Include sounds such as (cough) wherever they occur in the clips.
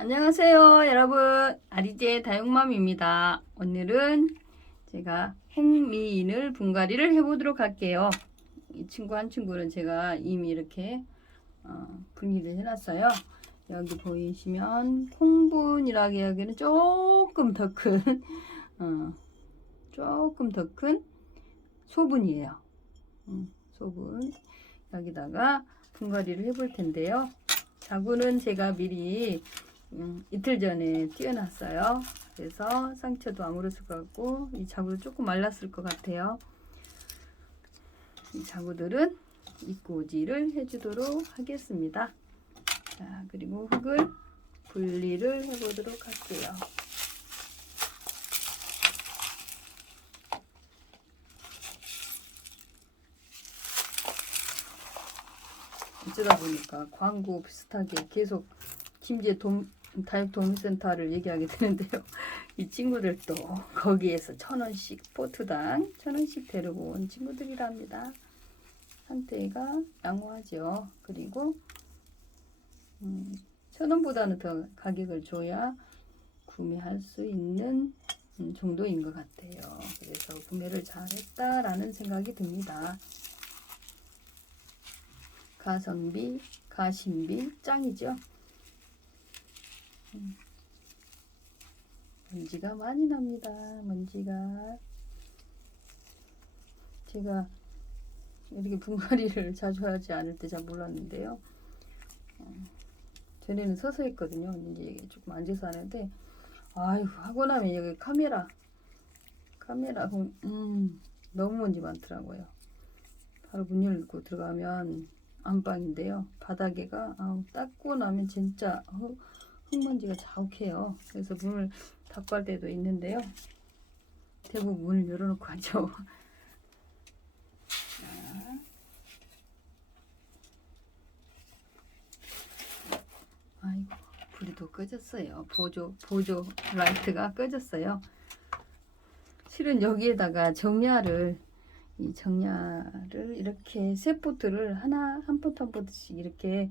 안녕하세요 여러분. 아리제 다육맘입니다. 오늘은 제가 행미인을 분갈이를 해보도록 할게요. 이 친구 한 친구는 제가 이미 이렇게 어, 분리를 해놨어요. 여기 보이시면 콩분이라고 하기에는 조금 더큰 어, 조금 더 큰 소분이에요. 음, 소분. 여기다가 분갈이를 해볼 텐데요. 자구는 제가 미리 음, 이틀 전에 띄어놨어요. 그래서 상처도 같고 이 자구도 조금 말랐을 것 같아요. 이 자구들은 입고지를 해주도록 하겠습니다. 자 그리고 흙을 분리를 해보도록 할게요. 어쩌다 보니까 광고 비슷하게 계속 김제 돔, 다육 도움센터를 얘기하게 되는데요. (laughs) 이 친구들도 거기에서 천 원씩 포트당 천 원씩 데리고 온 친구들이랍니다. 상태가 양호하죠. 그리고 음, 천 원보다는 더 가격을 줘야 구매할 수 있는 음, 정도인 것 같아요. 그래서 구매를 잘했다라는 생각이 듭니다. 가성비, 가심비 짱이죠. 음. 먼지가 많이 납니다. 먼지가 제가 이렇게 분갈이를 (laughs) 자주 하지 않을 때 잘 몰랐는데요. 어, 전에는 서서 했거든요. 이제 조금 앉아서 하는데 아유 하고 나면 여기 카메라 카메라 보면, 음 너무 먼지 많더라고요. 바로 문 열고 들어가면 안방인데요. 바닥에가 아우, 닦고 나면 진짜 흙, 흙먼지가 자욱해요. 그래서 문을 할 때도 있는데요. 대부분 문을 열어놓고 하죠. (laughs) 자. 아이고 불이 또 꺼졌어요. 보조 보조 라이트가 꺼졌어요. 실은 여기에다가 정야를 이 정야를 이렇게 세 포트를 하나 한 포트 한 포트씩 이렇게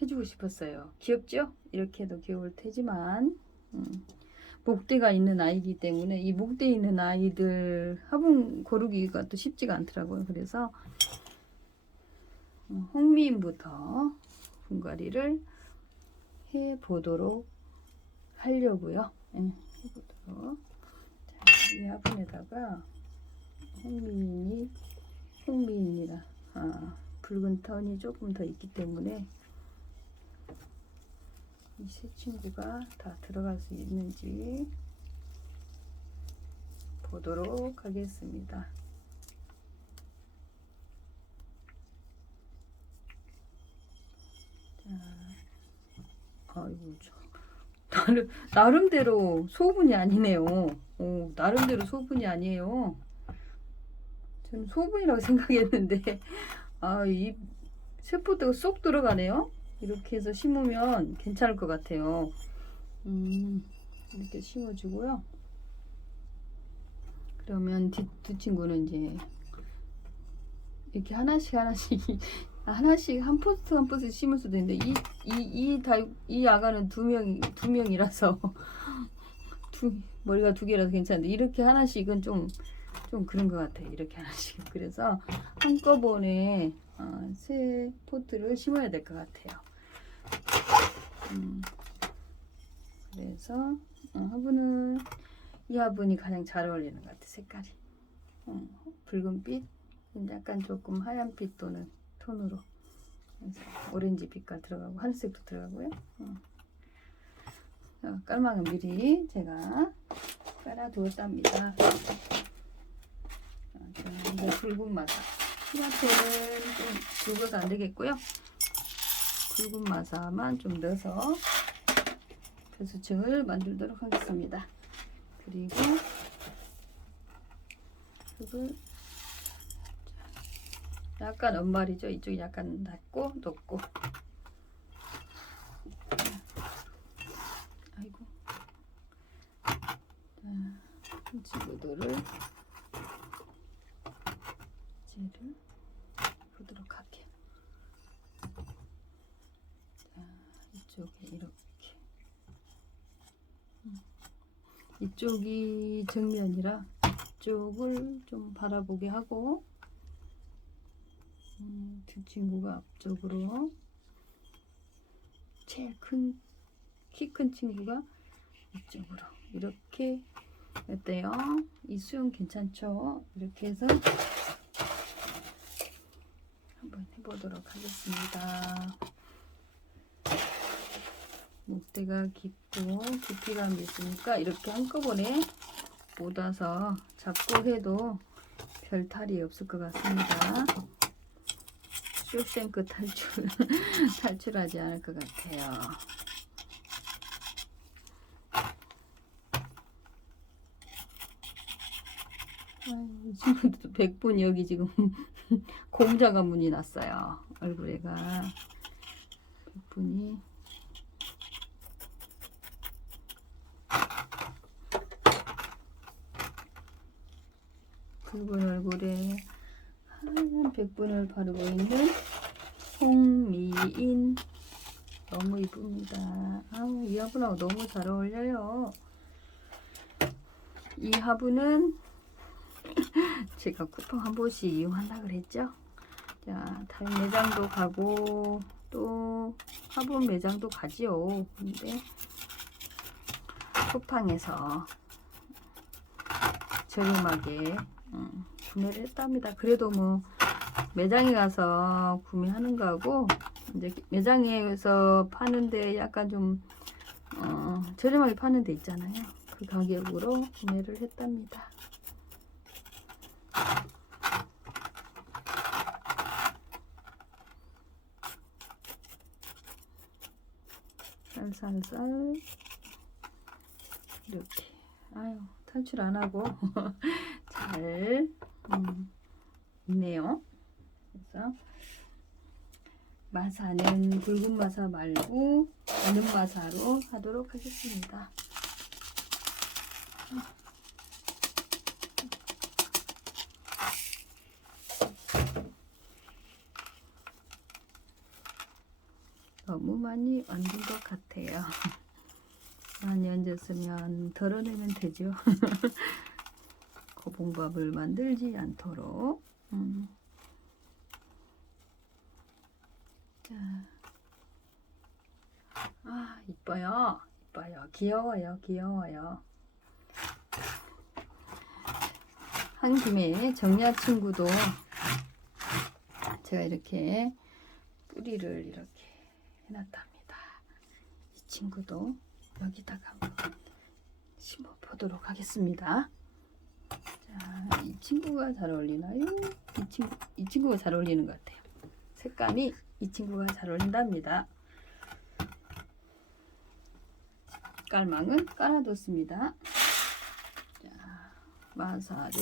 해주고 싶었어요. 귀엽죠? 이렇게 해도 귀여울 테지만 음, 목대가 있는 아이기 때문에 이 목대 있는 아이들 화분 고르기가 또 쉽지가 않더라고요. 그래서 어, 홍미인부터 분갈이를 해 보도록 하려고요. 예, 해보도록. 자, 이 화분에다가 홍미인이 홍미인이라 아, 붉은 턴이 조금 더 있기 때문에 이 세 친구가 다 들어갈 수 있는지 보도록 하겠습니다. 자, 아이고 참 나름 나름대로 소분이 아니네요. 오, 나름대로 소분이 아니에요. 저는 소분이라고 (laughs) 생각했는데 아 이 세포대가 쏙 들어가네요. 이렇게 해서 심으면 괜찮을 것 같아요. 음, 이렇게 심어주고요. 그러면 뒷, 두 친구는 이제 이렇게 하나씩 하나씩 (laughs) 하나씩 한 포트 한 포트 심을 수도 있는데 이 이이다이 아가는 두 명이 두 명이라서 (laughs) 두 머리가 두 개라서 괜찮은데 이렇게 하나씩은 좀 좀 그런 것 같아요. 이렇게 하나씩 그래서 한꺼번에 어, 새 포트를 심어야 될 것 같아요. 음, 그래서 어, 화분은 이 화분이 가장 잘 어울리는 것 같아 색깔이. 어, 붉은빛 약간 조금 하얀빛 또는 톤으로. 오렌지 빛깔 들어가고 하늘색도 들어가고요. 어. 어, 깔망은 미리 제가 깔아두었답니다. 어, 자, 붉은 마사 토마토는 좀 굵어서 안 되겠고요 굵은 마사만 좀 넣어서 배수층을 만들도록 하겠습니다. 그리고 흙을 약간 엄말이죠. 이쪽이 약간 낮고 높고 아이고 자, 이 친구들 을 쟤를 보도록 할게요. 자, 이쪽에 이렇게 이쪽이 정면이라 이쪽을 좀 바라보게 하고 음, 두 친구가 앞쪽으로 제일 큰 키 큰 친구가 이쪽으로 이렇게 어때요? 이 수영 괜찮죠? 이렇게 해서 한번 해보도록 하겠습니다. 목대가 깊고 깊이감이 있으니까 이렇게 한꺼번에 묻어서 잡고 해도 별 탈이 없을 것 같습니다. 쇼생크 탈출 (laughs) 탈출하지 않을 것 같아요. 이 친구도 백분 여기 지금 (laughs) 공자 가 문이 났어요. 얼굴에가 백분이 붉은 얼굴에 하얀 백분을 바르고 있는 홍미인 너무 이쁩니다. 아우 이 화분하고 너무 잘 어울려요. 이 화분은 (laughs) 제가 쿠팡 한 번씩 이용한다 그랬죠. 자, 다른 매장도 가고 또 화분 매장도 가지요. 근데 쿠팡에서 저렴하게 음, 구매를 했답니다. 그래도 뭐 매장에 가서 구매하는 거하고 이제 매장에서 파는데 약간 좀 어, 저렴하게 파는 데 있잖아요. 그 가격으로 구매를 했답니다. 살살살 이렇게 아유 탈출 안 하고 (laughs) 잘 음, 있네요. 그래서 마사는 붉은 마사 말고 어느 마사로 하도록 하겠습니다. 너무 많이 얹은 것 같아요. (laughs) 많이 얹었으면 덜어내면 되죠. (laughs) 고봉밥을 만들지 않도록. 음. 자. 아, 이뻐요. 이뻐요. 귀여워요. 귀여워요. 한 김에 정야 친구도 제가 이렇게 뿌리를 이렇게 해놨답니다. 이 친구도 여기다가 한번 심어 보도록 하겠습니다. 자, 이 친구가 잘 어울리나요? 이 친구, 이 친구가 잘 어울리는 것 같아요. 색감이 이 친구가 잘 어울린답니다. 깔망은 깔아뒀습니다. 자, 마사를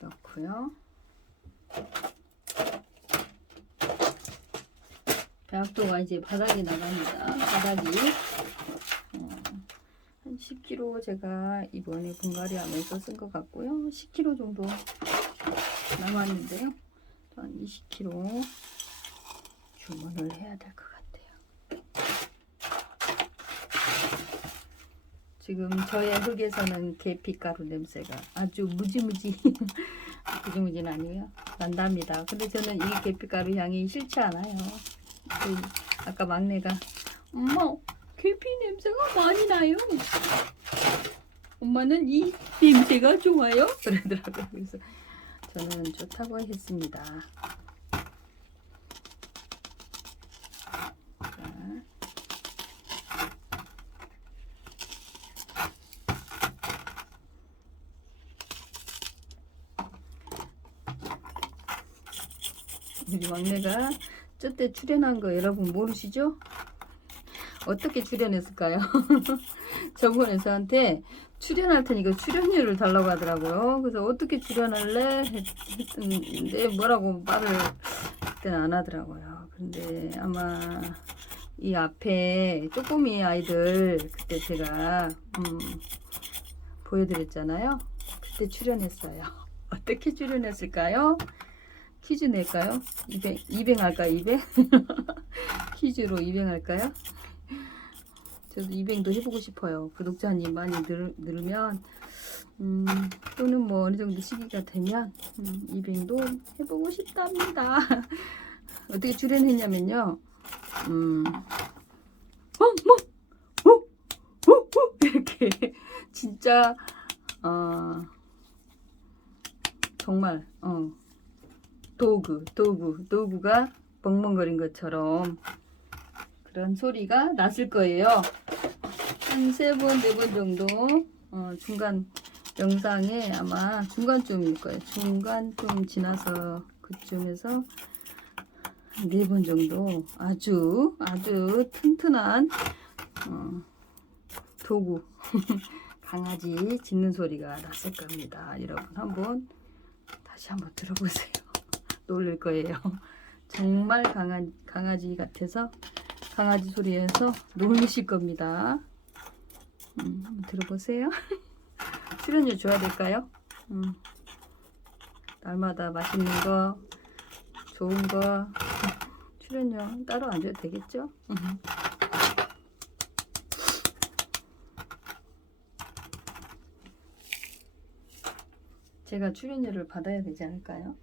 넣고요. 배합도가 이제 바닥에 나갑니다. 바닥이 어, 한 10kg 제가 이번에 분갈이 하면서 쓴 것 같고요. 10kg 정도 남았는데요. 한 20kg 주문을 해야 될 것 같아요. 지금 저의 흙에서는 계피가루 냄새가 아주 무지무지 (laughs) 무지무지는 아니에요. 난답니다. 근데 저는 이 계피가루 향이 싫지 않아요. 그 아까 막내가 엄마 계피 냄새가 많이 나요. 엄마는 이 냄새가 좋아요. (laughs) 그러더라고요. 그래서 저는 좋다고 했습니다. 자. 우리 막내가 저때 출연한 거 여러분 모르시죠? 어떻게 출연했을까요? (laughs) 저번에 저한테 출연할 테니까 출연료를 달라고 하더라고요. 그래서 어떻게 출연할래? 했, 했는데 뭐라고 말을 그때는 안 하더라고요. 근데 아마 이 앞에 쪼꼬미 아이들 그때 제가 음, 보여드렸잖아요. 그때 출연했어요. (laughs) 어떻게 출연했을까요? 퀴즈 낼까요? 200, 200 할까요? 200? (laughs) 퀴즈로 200 할까요? 저도 이뱅도 해보고 싶어요. 구독자님 많이 늘, 늘면 음, 또는 뭐 어느 정도 시기가 되면 음, 이뱅도 해보고 싶답니다. (laughs) 어떻게 출연했냐면요. 음, 어, 뭐, 어, 어, 어, (laughs) 이렇게 진짜 어, 정말 어, 도구, 도구, 도구가 멍멍거린 것처럼 그런 소리가 났을 거예요. 한 세 번, 네 번 정도 어, 중간 영상에 아마 중간쯤일 거예요. 중간쯤 지나서 그쯤에서 네 번 정도 아주 아주 튼튼한 어, 도구 (laughs) 강아지 짖는 소리가 났을 겁니다. 여러분 한번 다시 한번 들어보세요. 놀랄 거예요. (laughs) 정말 강아, 강아지 같아서 강아지 소리에서 놀리실 겁니다. 음, 들어보세요. (laughs) 출연료 줘야 될까요? 음, 날마다 맛있는 거, 좋은 거 (laughs) 출연료 따로 안 줘도 되겠죠? 음. 제가 출연료를 받아야 되지 않을까요?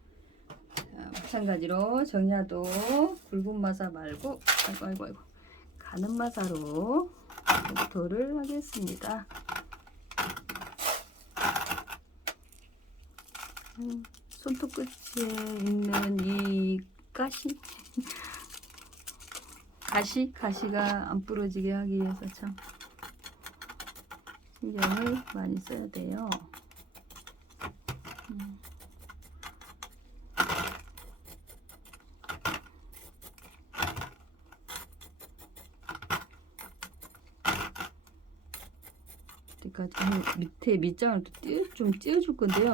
자, 마찬가지로 정야도 굵은 마사 말고 아이고 아이고 아이고 가는 마사로 도를 하겠습니다. 음, 손톱 끝에 있는 이 가시 (laughs) 가시 가시가 안 부러지게 하기 위해서 참 신경을 많이 써야 돼요. 음. 그러니까 이 밑에 밑장을 또 띄워, 좀 띄워줄 건데요.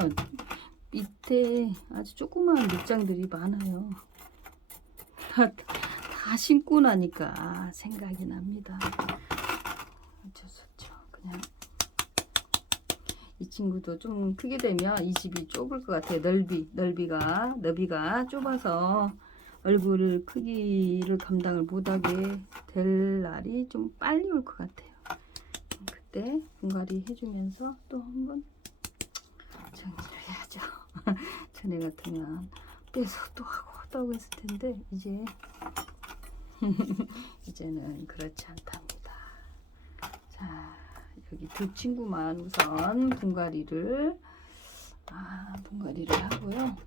밑에 아주 조그마한 밑장들이 많아요. 다, 다 신고 나니까 아, 생각이 납니다. 어쩔 수 없죠. 그냥 이 친구도 좀 크게 되면 이 집이 좁을 것 같아요. 넓이, 넓이가, 너비가 좁아서 얼굴 크기를 감당을 못하게 될 날이 좀 빨리 올 것 같아요. 그때 분갈이 해주면서 또 한번 정리를 해야죠. (laughs) 전에 같으면 빼서 또 하고 또 하고 했을 텐데 이제 (laughs) 이제는 그렇지 않답니다. 자 여기 두 친구만 우선 분갈이를 아 분갈이를 하고요.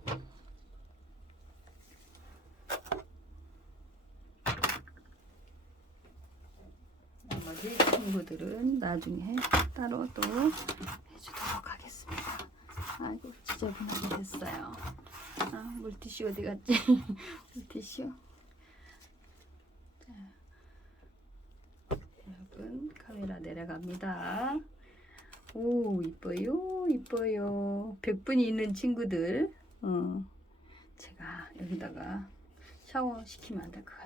친구들은 나중에 따로 또 해주도록 하겠습니다. 아이고 지저분하게 됐어요. 아 물티슈 어디 갔지? (laughs) 물티슈. 자, 여러분 카메라 내려갑니다. 오 이뻐요 이뻐요. 100분이 있는 친구들. 어, 제가 여기다가 샤워 시키면 안 될 것 같아요.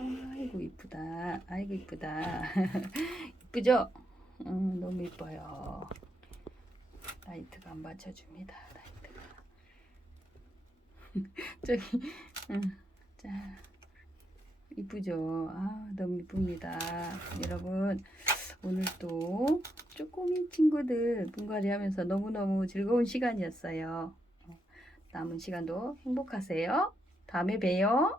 아이고 이쁘다. 아이고 이쁘다. (laughs) 이쁘죠? 음, 너무 이뻐요. 라이트가 안 받쳐줍니다. 라이트가. (laughs) 저기, 음, 자, 이쁘죠? 아, 너무 이쁩니다. 여러분, 오늘 또 쪼꼬미 친구들 분갈이 하면서 너무너무 즐거운 시간이었어요. 어, 남은 시간도 행복하세요. 다음에 봬요.